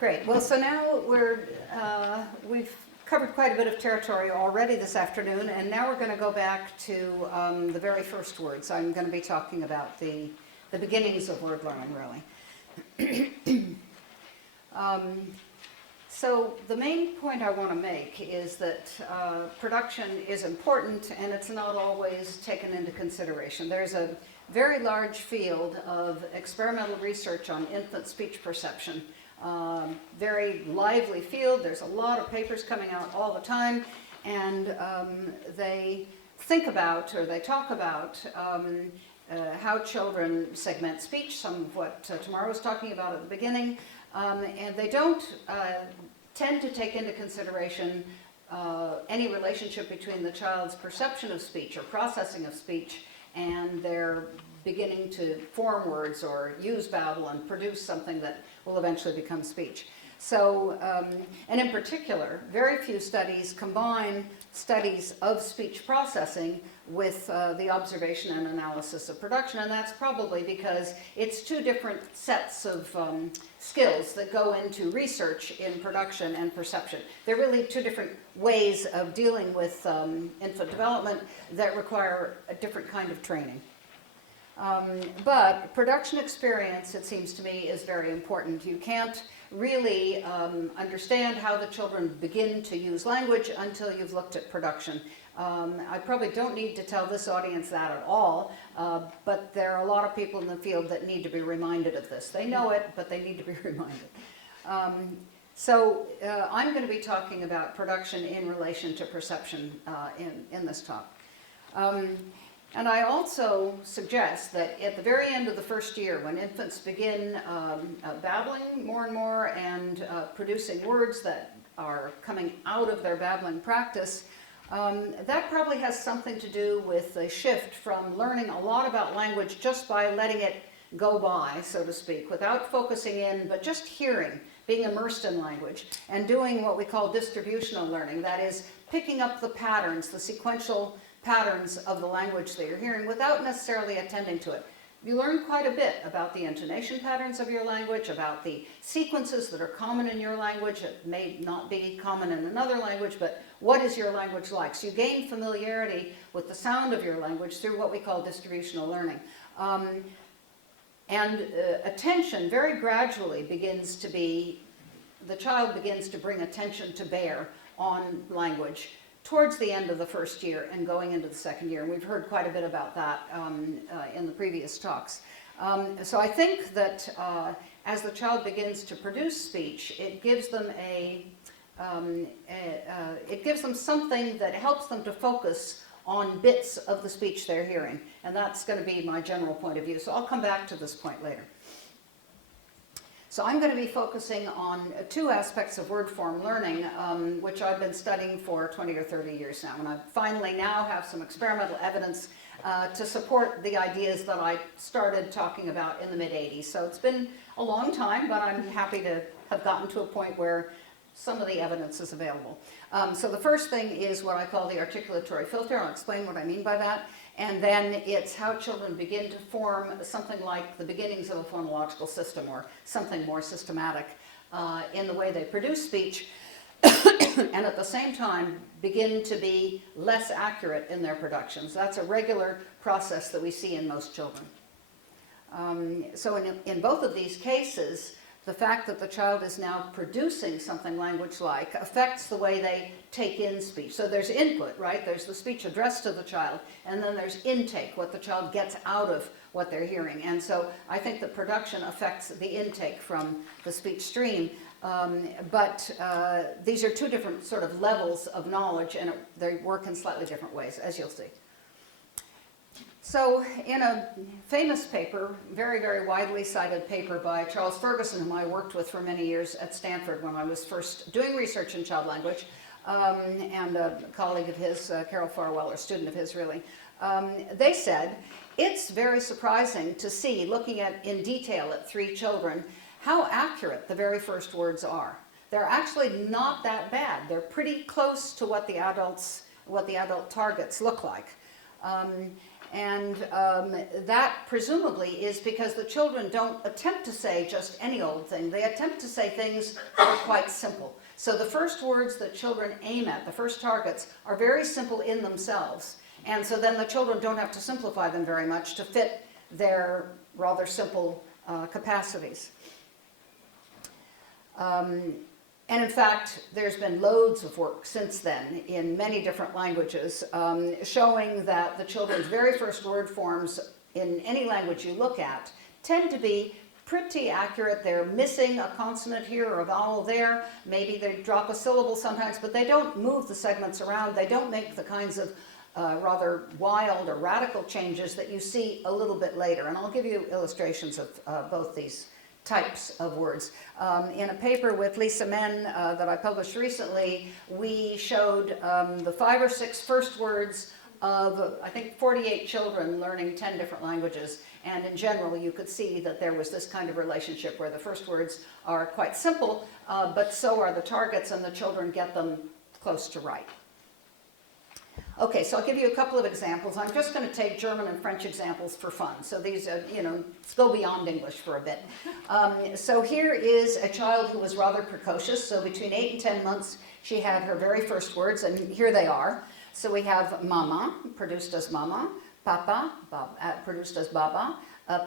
Great. Well, so now we've covered quite a bit of territory already this afternoon, and now we're going to go back to the very first words. I'm going to be talking about the beginnings of word learning, really. So the main point I want to make is that production is important, and it's not always taken into consideration. There's a very large field of experimental research on infant speech perception. Very lively field. There's a lot of papers coming out all the time, and they think about, or they talk about, how children segment speech, some of what Tamara was talking about at the beginning, and they don't tend to take into consideration any relationship between the child's perception of speech or processing of speech and their beginning to form words or use babble and produce something that will eventually become speech. So, and in particular, very few studies combine studies of speech processing with the observation and analysis of production, and that's probably because it's two different sets of skills that go into research in production and perception. They're really two different ways of dealing with infant development that require a different kind of training. But production experience, it seems to me, is very important. You can't really understand how the children begin to use language until you've looked at production. I probably don't need to tell this audience that at all, but there are a lot of people in the field that need to be reminded of this. They know it, but they need to be reminded. So I'm going to be talking about production in relation to perception in this talk. And I also suggest that at the very end of the first year, when infants begin babbling more and more and producing words that are coming out of their babbling practice, that probably has something to do with a shift from learning a lot about language just by letting it go by, so to speak, without focusing in, but just hearing, being immersed in language, and doing what we call distributional learning, that is, picking up the patterns, the sequential patterns of the language that you're hearing without necessarily attending to it. You learn quite a bit about the intonation patterns of your language, about the sequences that are common in your language. It may not be common in another language, but what is your language like? So you gain familiarity with the sound of your language through what we call distributional learning. And attention very gradually begins to be, the child begins to bring attention to bear on language towards the end of the first year and going into the second year. And we've heard quite a bit about that in the previous talks. So I think that as the child begins to produce speech, it gives them it gives them something that helps them to focus on bits of the speech they're hearing. And that's going to be my general point of view. So I'll come back to this point later. So I'm going to be focusing on two aspects of word form learning, which I've been studying for 20 or 30 years now. And I finally now have some experimental evidence to support the ideas that I started talking about in the mid-'80s. So it's been a long time, but I'm happy to have gotten to a point where some of the evidence is available. So the first thing is what I call the articulatory filter. I'll explain what I mean by that. And then it's how children begin to form something like the beginnings of a phonological system or something more systematic in the way they produce speech and at the same time begin to be less accurate in their productions. That's a regular process that we see in most children. So in both of these cases, the fact that the child is now producing something language-like affects the way they take in speech. So there's input, right? There's the speech addressed to the child, and then there's intake, what the child gets out of what they're hearing. And so I think that production affects the intake from the speech stream. But these are two different sort of levels of knowledge, and they work in slightly different ways, as you'll see. So in a famous paper, very, very widely cited paper by Charles Ferguson, whom I worked with for many years at Stanford when I was first doing research in child language, and a colleague of his, Carol Farwell, or student of his really, they said, it's very surprising to see, looking at in detail at 3 children, how accurate the very first words are. They're actually not that bad. They're pretty close to what the adult targets look like. And that presumably is because the children don't attempt to say just any old thing. They attempt to say things that are quite simple. So the first words that children aim at, the first targets, are very simple in themselves. And so then the children don't have to simplify them very much to fit their rather simple capacities. And in fact, there's been loads of work since then in many different languages showing that the children's very first word forms in any language you look at tend to be pretty accurate. They're missing a consonant here or a vowel there. Maybe they drop a syllable sometimes, but they don't move the segments around. They don't make the kinds of rather wild or radical changes that you see a little bit later. And I'll give you illustrations of both these types of words. In a paper with Vihman that I published recently, we showed the 5 or 6 first words of, I think, 48 children learning 10 different languages. And in general, you could see that there was this kind of relationship where the first words are quite simple, but so are the targets, and the children get them close to right. Okay, so I'll give you a couple of examples. I'm just going to take German and French examples for fun. So these are, let's go beyond English for a bit. So here is a child who was rather precocious. So between 8 and 10 months, she had her very first words, and here they are. So we have mama, produced as mama, papa, produced as baba,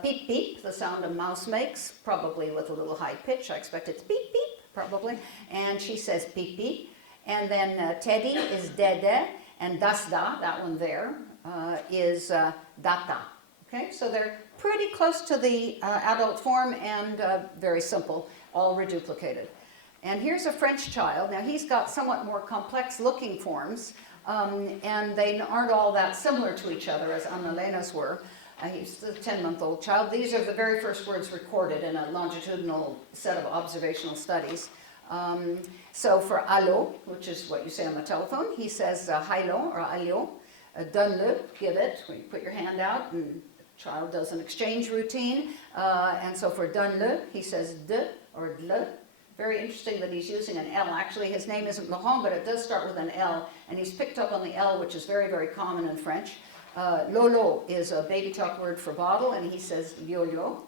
peep peep, the sound a mouse makes, probably with a little high pitch. I expect it's beep beep, probably. And she says peep peep. And then Teddy is dede. And das da, that one there, is data. Okay, so they're pretty close to the adult form and very simple, all reduplicated. And here's a French child. Now he's got somewhat more complex looking forms, and they aren't all that similar to each other as Annalena's were. He's the 10-month-old child. These are the very first words recorded in a longitudinal set of observational studies. So for allo, which is what you say on the telephone, he says hailo or allo. Donne-le, give it. When you put your hand out, and the child does an exchange routine. And so for donne-le, he says de or dle. Very interesting that he's using an L. Actually, his name isn't Laurent, but it does start with an L, and he's picked up on the L, which is very, very common in French. Lolo is a baby talk word for bottle, and he says yo-yo.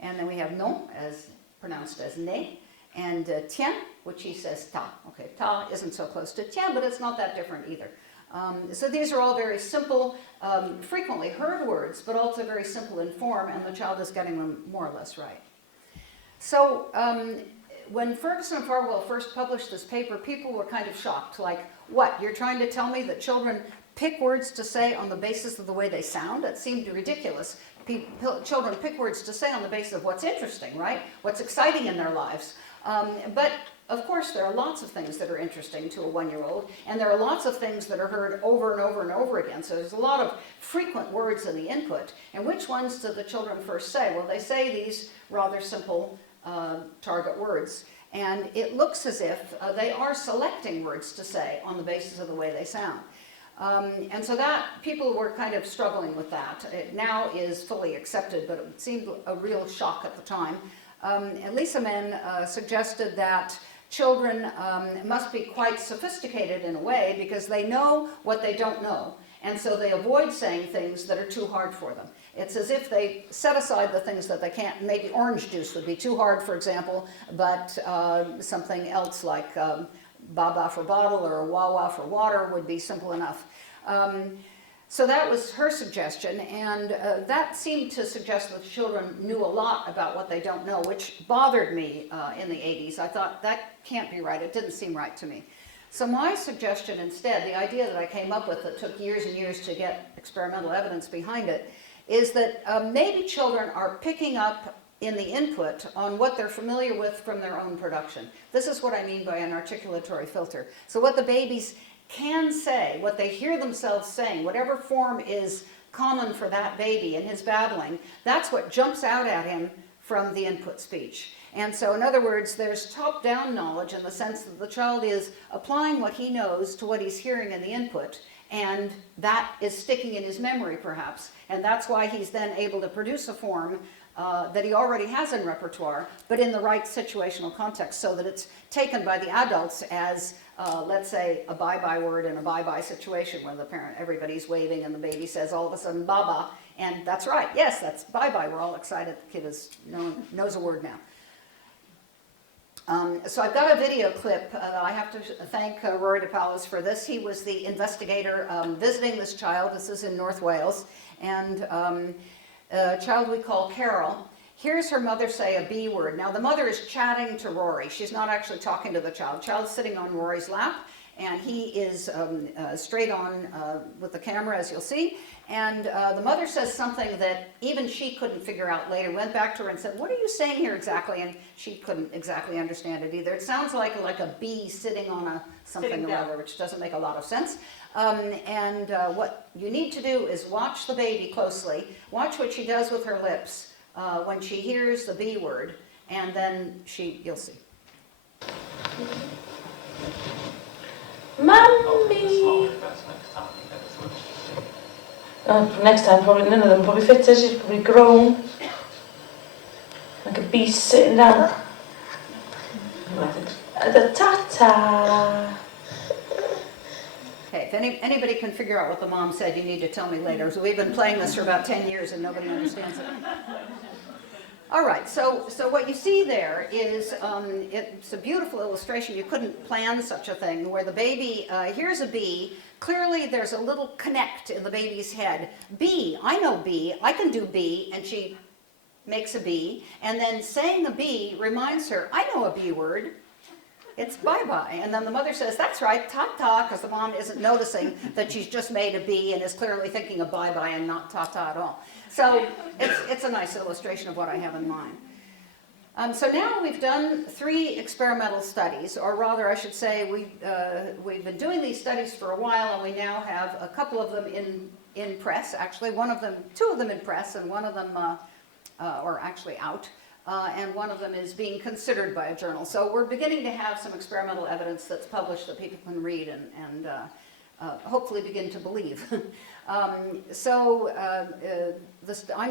And then we have non, as pronounced as ne. And tien, which he says ta. Okay, ta isn't so close to tien, but it's not that different either. So these are all very simple, frequently heard words, but also very simple in form, and the child is getting them more or less right. So when Ferguson and Farwell first published this paper, people were kind of shocked, like, what, you're trying to tell me that children pick words to say on the basis of the way they sound? That seemed ridiculous. Children pick words to say on the basis of what's interesting, right? What's exciting in their lives. But of course there are lots of things that are interesting to a 1-year-old, and there are lots of things that are heard over and over and over again. So there's a lot of frequent words in the input. And which ones do the children first say? Well, they say these rather simple target words. And it looks as if they are selecting words to say on the basis of the way they sound. And so that, people were kind of struggling with that. It now is fully accepted, but it seemed a real shock at the time. And Vihman suggested that children must be quite sophisticated in a way because they know what they don't know, and so they avoid saying things that are too hard for them. It's as if they set aside the things that they can't. Maybe orange juice would be too hard, for example, but something else like baba for bottle or wawa for water would be simple enough. So that was her suggestion, and that seemed to suggest that the children knew a lot about what they don't know, which bothered me in the 80s. I thought, that can't be right. It didn't seem right to me. So my suggestion instead, the idea that I came up with that took years and years to get experimental evidence behind it, is that maybe children are picking up in the input on what they're familiar with from their own production. This is what I mean by an articulatory filter. So what the babies can say, what they hear themselves saying, whatever form is common for that baby in his babbling, that's what jumps out at him from the input speech. And so in other words, there's top-down knowledge in the sense that the child is applying what he knows to what he's hearing in the input, and that is sticking in his memory perhaps. And that's why he's then able to produce a form that he already has in repertoire, but in the right situational context so that it's taken by the adults as, let's say, a bye-bye word in a bye-bye situation where the parent, everybody's waving and the baby says all of a sudden baba, and that's right, yes, that's bye-bye, we're all excited, the kid knows a word now. So I've got a video clip. I have to thank Rory DePalis for this. He was the investigator visiting this child. This is in North Wales. And a child we call Carol. Here's her mother say a B word. Now the mother is chatting to Rory. She's not actually talking to the child. The child's sitting on Rory's lap. And he is straight on with the camera, as you'll see. And the mother says something that even she couldn't figure out later. Went back to her and said, "What are you saying here exactly?" And she couldn't exactly understand it either. It sounds like a bee sitting on a something or other, which doesn't make a lot of sense. What you need to do is watch the baby closely. Watch what she does with her lips when she hears the B word. And then you'll see. Mummy! Next time, probably none of them probably fit her. She's probably grown. Like a beast sitting down. The ta-ta. Okay, if anybody can figure out what the mom said, you need to tell me later. So we've been playing this for about 10 years and nobody understands it. All right, so what you see there is, it's a beautiful illustration. You couldn't plan such a thing where the baby hears a B. Clearly there's a little connect in the baby's head. B, I know B, I can do B, and she makes a B. And then saying a B reminds her, I know a B word. It's bye-bye. And then the mother says, that's right, ta-ta, because the mom isn't noticing that she's just made a B and is clearly thinking of bye-bye and not ta-ta at all. So it's a nice illustration of what I have in mind. So now we've done 3 experimental studies, or rather I should say we've been doing these studies for a while, and we now have a couple of them in press. Actually, 2 of them in press, and one of them are actually out. And one of them is being considered by a journal. So we're beginning to have some experimental evidence that's published that people can read and hopefully begin to believe. I'm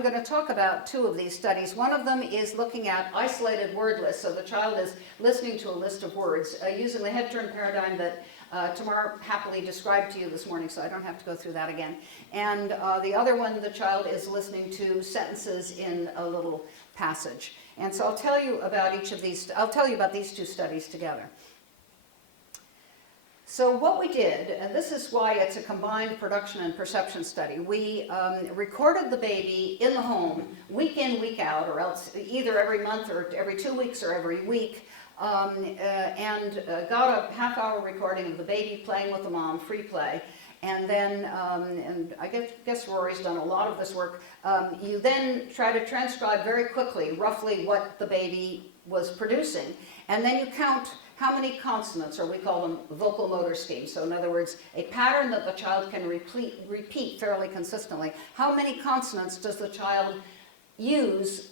going to talk about 2 of these studies. One of them is looking at isolated word lists. So the child is listening to a list of words using the head-turn paradigm that Tamar happily described to you this morning, so I don't have to go through that again. And the other one, the child is listening to sentences in a little passage. And so I'll tell you about each of these. I'll tell you about these 2 studies together. So what we did, and this is why it's a combined production and perception study, we recorded the baby in the home, week in, week out, or else either every month or every 2 weeks or every week, and got a half-hour recording of the baby playing with the mom, free play. And then, and I guess Rory's done a lot of this work, you then try to transcribe very quickly roughly what the baby was producing. And then you count how many consonants, or we call them vocal motor schemes. So in other words, a pattern that the child can repeat fairly consistently. How many consonants does the child use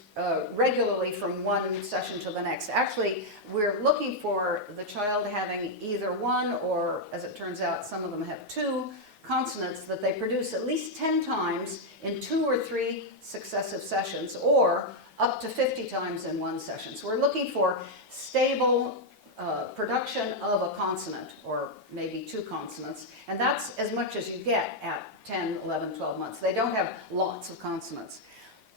regularly from one session to the next? Actually, we're looking for the child having either 1 or, as it turns out, some of them have 2 consonants that they produce at least 10 times in 2 or 3 successive sessions, or up to 50 times in one session. So we're looking for stable production of a consonant, or maybe 2 consonants, and that's as much as you get at 10, 11, 12 months. They don't have lots of consonants.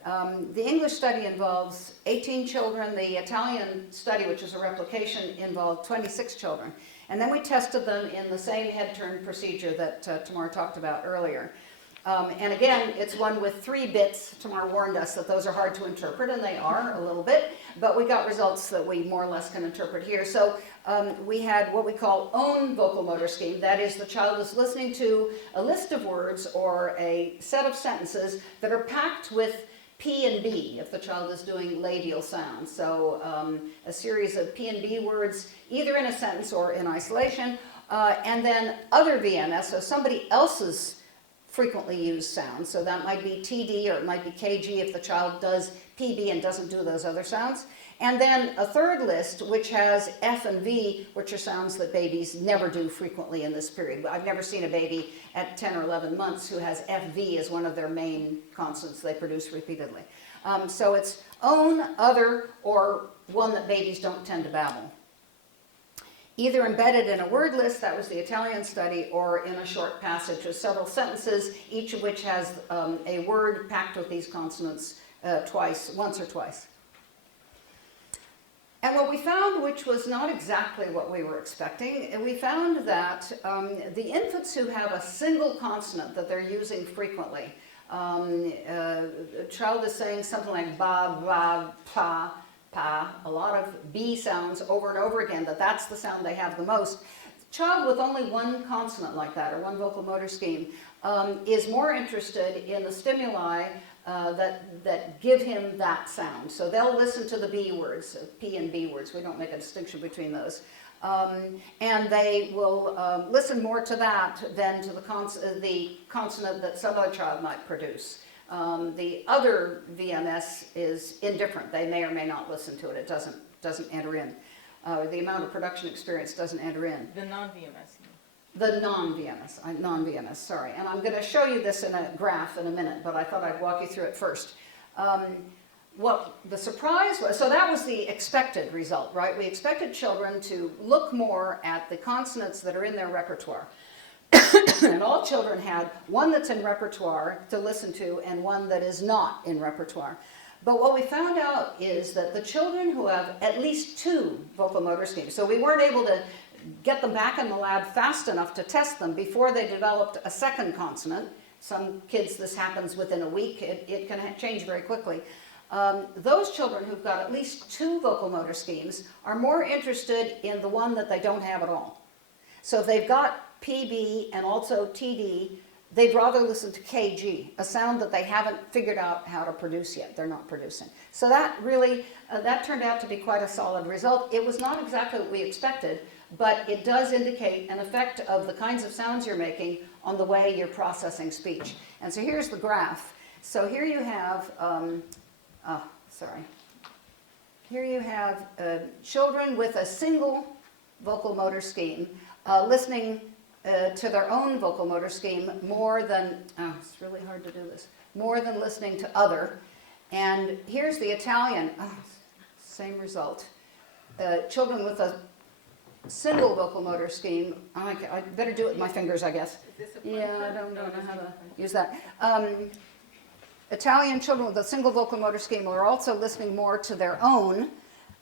The English study involves 18 children. The Italian study, which is a replication, involved 26 children. And then we tested them in the same head-turn procedure that Tamar talked about earlier. And again, it's one with 3 bits. Tamar warned us that those are hard to interpret, and they are a little bit, but we got results that we more or less can interpret here. So we had what we call own vocal motor scheme. That is, the child is listening to a list of words or a set of sentences that are packed with P and B, if the child is doing labial sounds. So a series of P and B words, either in a sentence or in isolation, and then other VMS, so somebody else's frequently used sounds. So that might be TD or it might be KG if the child does PB and doesn't do those other sounds. And then a third list which has F and V, which are sounds that babies never do frequently in this period. I've never seen a baby at 10 or 11 months who has FV as one of their main consonants they produce repeatedly. So it's own, other, or one that babies don't tend to babble. Either embedded in a word list, that was the Italian study, or in a short passage with several sentences, each of which has a word packed with these consonants once or twice. And what we found, which was not exactly what we were expecting, we found that the infants who have a single consonant that they're using frequently, a child is saying something like ba, ba, pa, pa, a lot of B sounds over and over again, that's the sound they have the most. The child with only one consonant like that, or one vocal motor scheme, is more interested in the stimuli that give him that sound. So they'll listen to the B words, P and B words. We don't make a distinction between those. And they will listen more to that than to the consonant that some other child might produce. The other VMS is indifferent. They may or may not listen to it. It doesn't enter in. The amount of production experience doesn't enter in. The non-VMS. The non-VMS, sorry. And I'm going to show you this in a graph in a minute, but I thought I'd walk you through it first. What the surprise was, so that was the expected result, right? We expected children to look more at the consonants that are in their repertoire. And all children had one that's in repertoire to listen to and one that is not in repertoire. But what we found out is that the children who have at least two vocal motor schemes, so we weren't able to get them back in the lab fast enough to test them before they developed a second consonant. Some kids, this happens within a week. It can change very quickly. Those children who've got at least two vocal motor schemes are more interested in the one that they don't have at all. So if they've got PB and also TD, they'd rather listen to KG, a sound that they haven't figured out how to produce yet. They're not producing. So that really, that turned out to be quite a solid result. It was not exactly what we expected, but it does indicate an effect of the kinds of sounds you're making on the way you're processing speech. And so here's the graph. So here you have, Here you have children with a single vocal motor scheme listening to their own vocal motor scheme more than, it's really hard to do this, more than listening to other. And here's the Italian, same result. Children with a single vocal motor scheme, I better do it with my fingers, I guess. Yeah, I don't know how to use that. Italian children with a single vocal motor scheme are also listening more to their own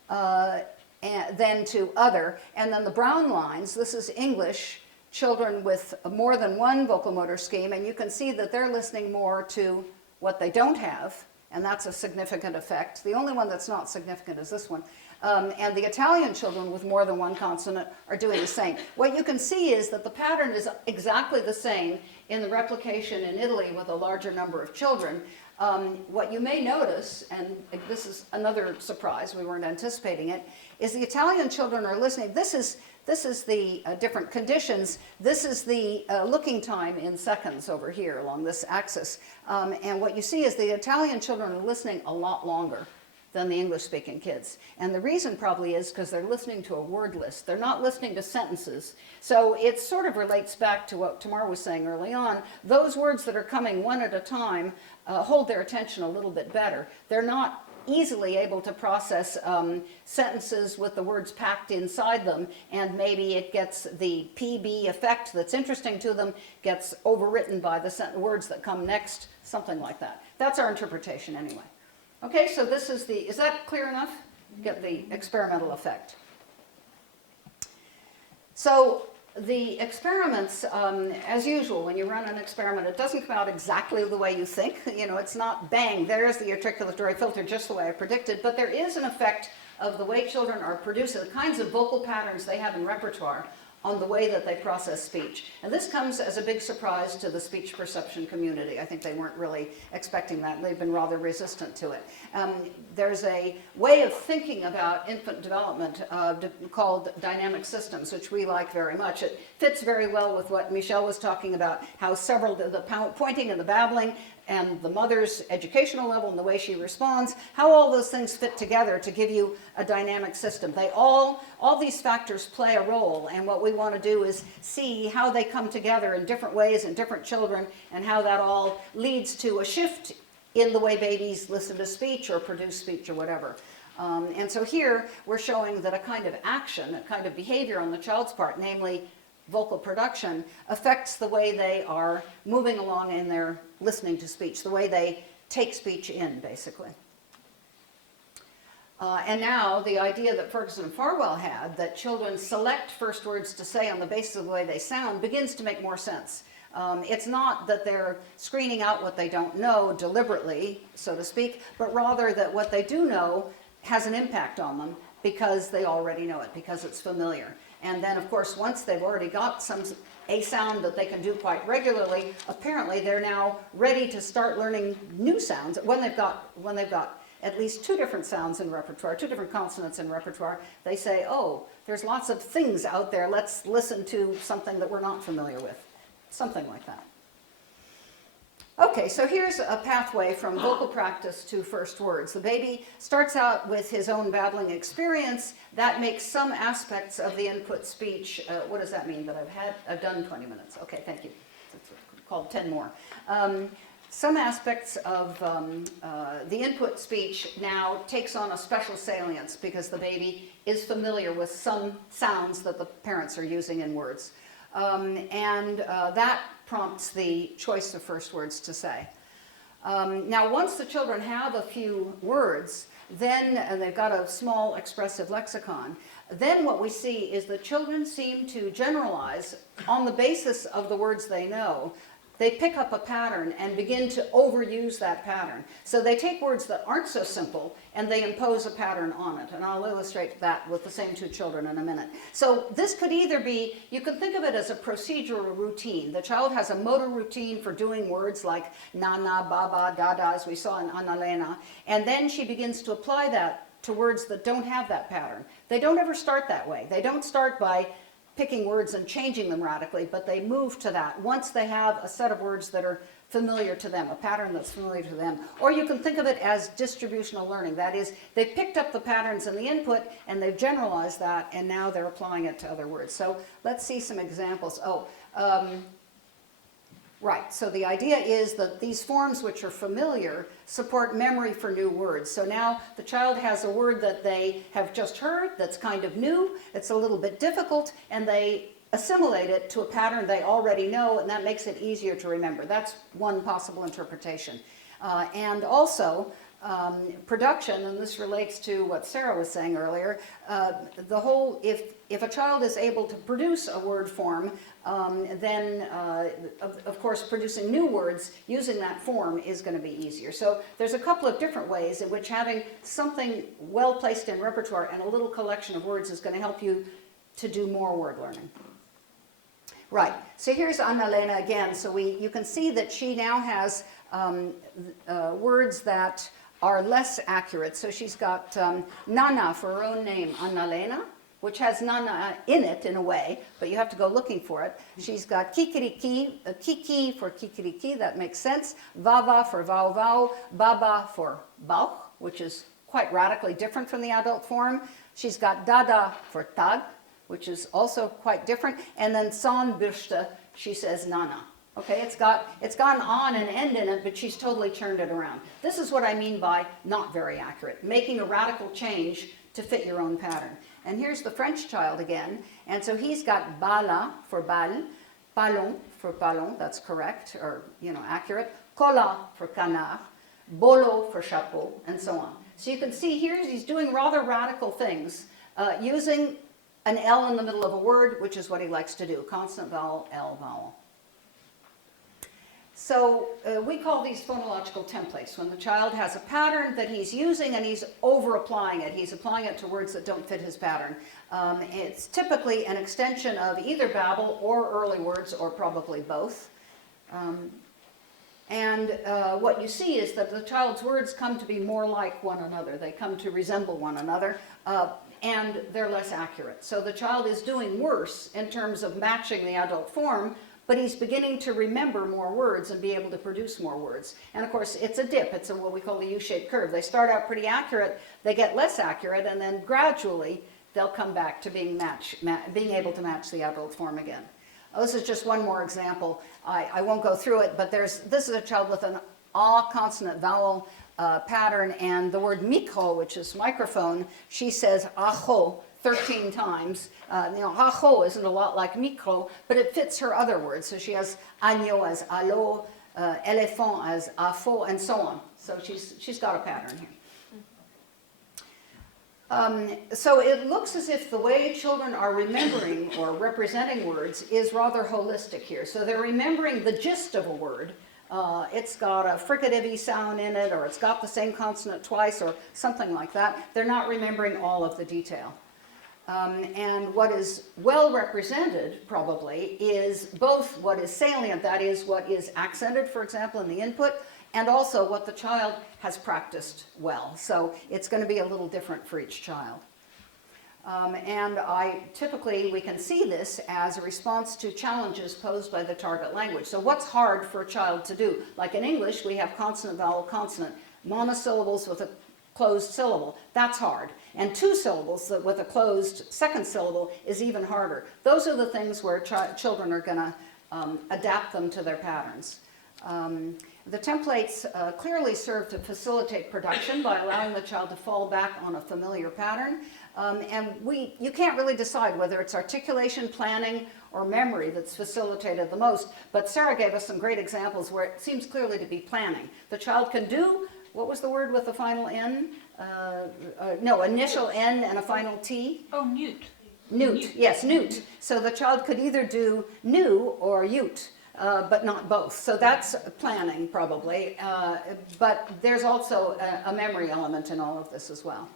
than to other. And then the brown lines, this is English, children with more than one vocal motor scheme, and you can see that they're listening more to what they don't have, and that's a significant effect. The only one that's not significant is this one. And the Italian children with more than one consonant are doing the same. What you can see is that the pattern is exactly the same in the replication in Italy with a larger number of children. What you may notice, and this is another surprise, we weren't anticipating it, is the Italian children are listening. This is the different conditions. This is the looking time in seconds over here along this axis. And what you see is the Italian children are listening a lot longer than the English-speaking kids. And the reason probably is because they're listening to a word list. They're not listening to sentences. So it sort of relates back to what Tamar was saying early on. Those words that are coming one at a time hold their attention a little bit better. They're not easily able to process sentences with the words packed inside them, and maybe it gets the PB effect that's interesting to them, gets overwritten by the words that come next, something like that. That's our interpretation anyway. Okay, so this is is that clear enough? Get the experimental effect. So the experiments, as usual, when you run an experiment, it doesn't come out exactly the way you think. You know, it's not bang, there's the articulatory filter just the way I predicted, but there is an effect of the way children are producing, the kinds of vocal patterns they have in repertoire on the way that they process speech. And this comes as a big surprise to the speech perception community. I think they weren't really expecting that. They've been rather resistant to it. There's a way of thinking about infant development called dynamic systems, which we like very much. It fits very well with what Michelle was talking about, how the pointing and the babbling and the mother's educational level and the way she responds, how all those things fit together to give you a dynamic system. All these factors play a role, and what we want to do is see how they come together in different ways in different children, and how that all leads to a shift in the way babies listen to speech or produce speech or whatever. And so here we're showing that a kind of action, a kind of behavior on the child's part, namely vocal production, affects the way they are moving along in their listening to speech, the way they take speech in, basically. And now the idea that Ferguson and Farwell had, that children select first words to say on the basis of the way they sound, begins to make more sense. It's not that they're screening out what they don't know deliberately, so to speak, but rather that what they do know has an impact on them because they already know it, because it's familiar. And then, of course, once they've already got a sound that they can do quite regularly, apparently they're now ready to start learning new sounds. When they've got at least 2 different sounds in repertoire, 2 different consonants in repertoire, they say, oh, there's lots of things out there, let's listen to something that we're not familiar with. Something like that. Okay, so here's a pathway from vocal practice to first words. The baby starts out with his own babbling experience. That makes some aspects of the input speech. What does that mean? That I've done 20 minutes. Okay, thank you. It's called 10 more. Some aspects of the input speech now takes on a special salience because the baby is familiar with some sounds that the parents are using in words. That prompts the choice of first words to say. Now, once the children have a few words, then they've got a small expressive lexicon, then what we see is that children seem to generalize on the basis of the words they know. They pick up a pattern and begin to overuse that pattern. So they take words that aren't so simple and they impose a pattern on it. And I'll illustrate that with the same 2 children in a minute. So this could either be, you can think of it as a procedural routine. The child has a motor routine for doing words like nana, baba, dada, as we saw in Annalena. And then she begins to apply that to words that don't have that pattern. They don't ever start that way. They don't start by picking words and changing them radically, but they move to that once they have a set of words that are familiar to them, a pattern that's familiar to them. Or you can think of it as distributional learning. That is, they've picked up the patterns in the input and they've generalized that and now they're applying it to other words. So let's see some examples. Right, so the idea is that these forms which are familiar support memory for new words. So now the child has a word that they have just heard that's kind of new, it's a little bit difficult, and they assimilate it to a pattern they already know, and that makes it easier to remember. That's one possible interpretation. And also, production, and this relates to what Sarah was saying earlier, if a child is able to produce a word form, then of course producing new words using that form is going to be easier. So there's a couple of different ways in which having something well placed in repertoire and a little collection of words is going to help you to do more word learning. Right, so here's Annalena again. So you can see that she now has words that are less accurate. So she's got Nana for her own name, Annalena, which has Nana in it in a way, but you have to go looking for it. She's got Kikiriki, Kiki for Kikiriki, that makes sense. Vava for Vau Vau, Baba for Bauch, which is quite radically different from the adult form. She's got Dada for Tag, which is also quite different. And then Zahnbürste, she says Nana. Okay, it's gone on an end in it, but she's totally turned it around. This is what I mean by not very accurate, making a radical change to fit your own pattern. And here's the French child again. And so he's got bala for bal, ballon for ballon, that's correct, or accurate, cola for canard, bolo for chapeau, and so on. So you can see here he's doing rather radical things using an L in the middle of a word, which is what he likes to do, consonant, vowel, L, vowel. So we call these phonological templates, when the child has a pattern that he's using and he's over-applying it. He's applying it to words that don't fit his pattern. It's typically an extension of either babble or early words, or probably both. What you see is that the child's words come to be more like one another. They come to resemble one another, and they're less accurate. So the child is doing worse in terms of matching the adult form, but he's beginning to remember more words and be able to produce more words. And of course, it's a dip. It's what we call the U-shaped curve. They start out pretty accurate, they get less accurate, and then gradually they'll come back to being able to match the adult form again. This is just one more example. I won't go through it, but this is a child with an consonant vowel pattern, and the word micro, which is microphone, she says ajo 13 times. Ajo isn't a lot like micro, but it fits her other words. So she has año as alo, elephant as afo, and so on. So she's got a pattern here. So it looks as if the way children are remembering or representing words is rather holistic here. So they're remembering the gist of a word. It's got a fricative sound in it, or it's got the same consonant twice, or something like that. They're not remembering all of the detail. And what is well represented, probably, is both what is salient, that is, what is accented, for example, in the input, and also what the child has practiced well. So it's going to be a little different for each child. And typically we can see this as a response to challenges posed by the target language. So what's hard for a child to do? Like in English, we have consonant, vowel, consonant, monosyllables with a closed syllable. That's hard. And two syllables with a closed second syllable is even harder. Those are the things where children are going to adapt them to their patterns. The templates clearly serve to facilitate production by allowing the child to fall back on a familiar pattern. And you can't really decide whether it's articulation, planning, or memory that's facilitated the most. But Sarah gave us some great examples where it seems clearly to be planning. The child can do, what was the word with the final N? Initial N and a final T. Oh, newt. Newt, yes, newt. So the child could either do new or ute. But not both. So that's planning, probably. But there's also a memory element in all of this as well.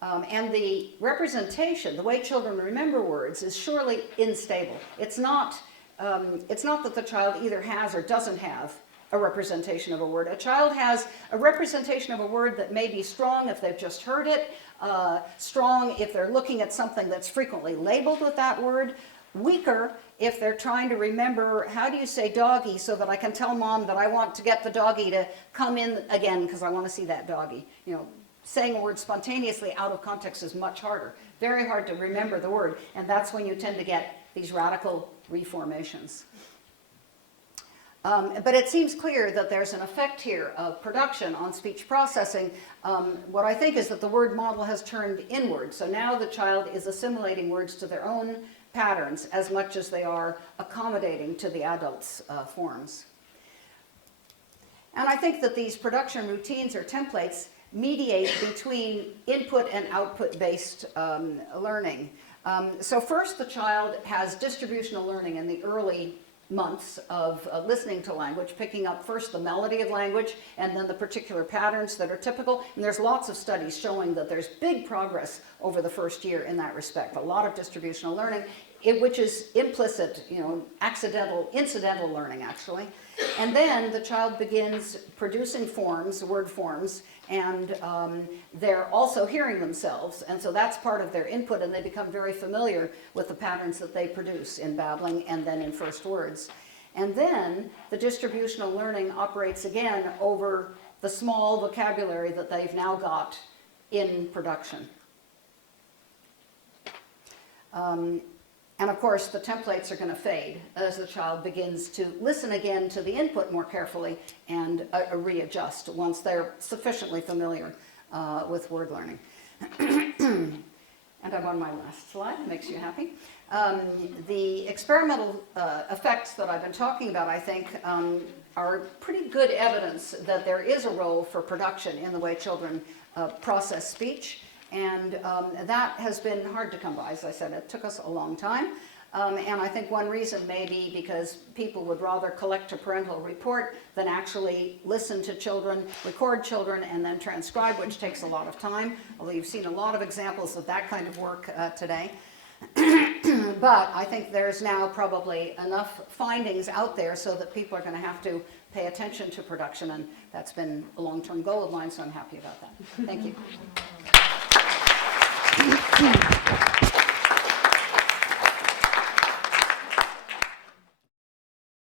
And the representation, the way children remember words, is surely unstable. It's not that the child either has or doesn't have a representation of a word. A child has a representation of a word that may be strong if they've just heard it, strong if they're looking at something that's frequently labeled with that word, weaker if they're trying to remember, how do you say doggy so that I can tell mom that I want to get the doggy to come in again because I want to see that doggy. Saying a word spontaneously out of context is much harder. Very hard to remember the word, and that's when you tend to get these radical reformations. But it seems clear that there's an effect here of production on speech processing. What I think is that the word model has turned inward. So now the child is assimilating words to their own patterns as much as they are accommodating to the adult's forms. And I think that these production routines or templates mediate between input and output-based learning. So first, the child has distributional learning in the early months of listening to language, picking up first the melody of language and then the particular patterns that are typical. And there's lots of studies showing that there's big progress over the first year in that respect. A lot of distributional learning, which is implicit, incidental learning actually. And then the child begins producing forms, word forms, and they're also hearing themselves. And so that's part of their input, and they become very familiar with the patterns that they produce in babbling and then in first words. And then the distributional learning operates again over the small vocabulary that they've now got in production. And of course, the templates are going to fade as the child begins to listen again to the input more carefully and readjust once they're sufficiently familiar with word learning. And I'm on my last slide, it makes you happy. The experimental effects that I've been talking about, I think, are pretty good evidence that there is a role for production in the way children process speech. And that has been hard to come by. As I said, it took us a long time. And I think one reason may be because people would rather collect a parental report than actually listen to children, record children, and then transcribe, which takes a lot of time. Although you've seen a lot of examples of that kind of work today. But I think there's now probably enough findings out there so that people are going to have to pay attention to production. And that's been a long-term goal of mine, so I'm happy about that. Thank you.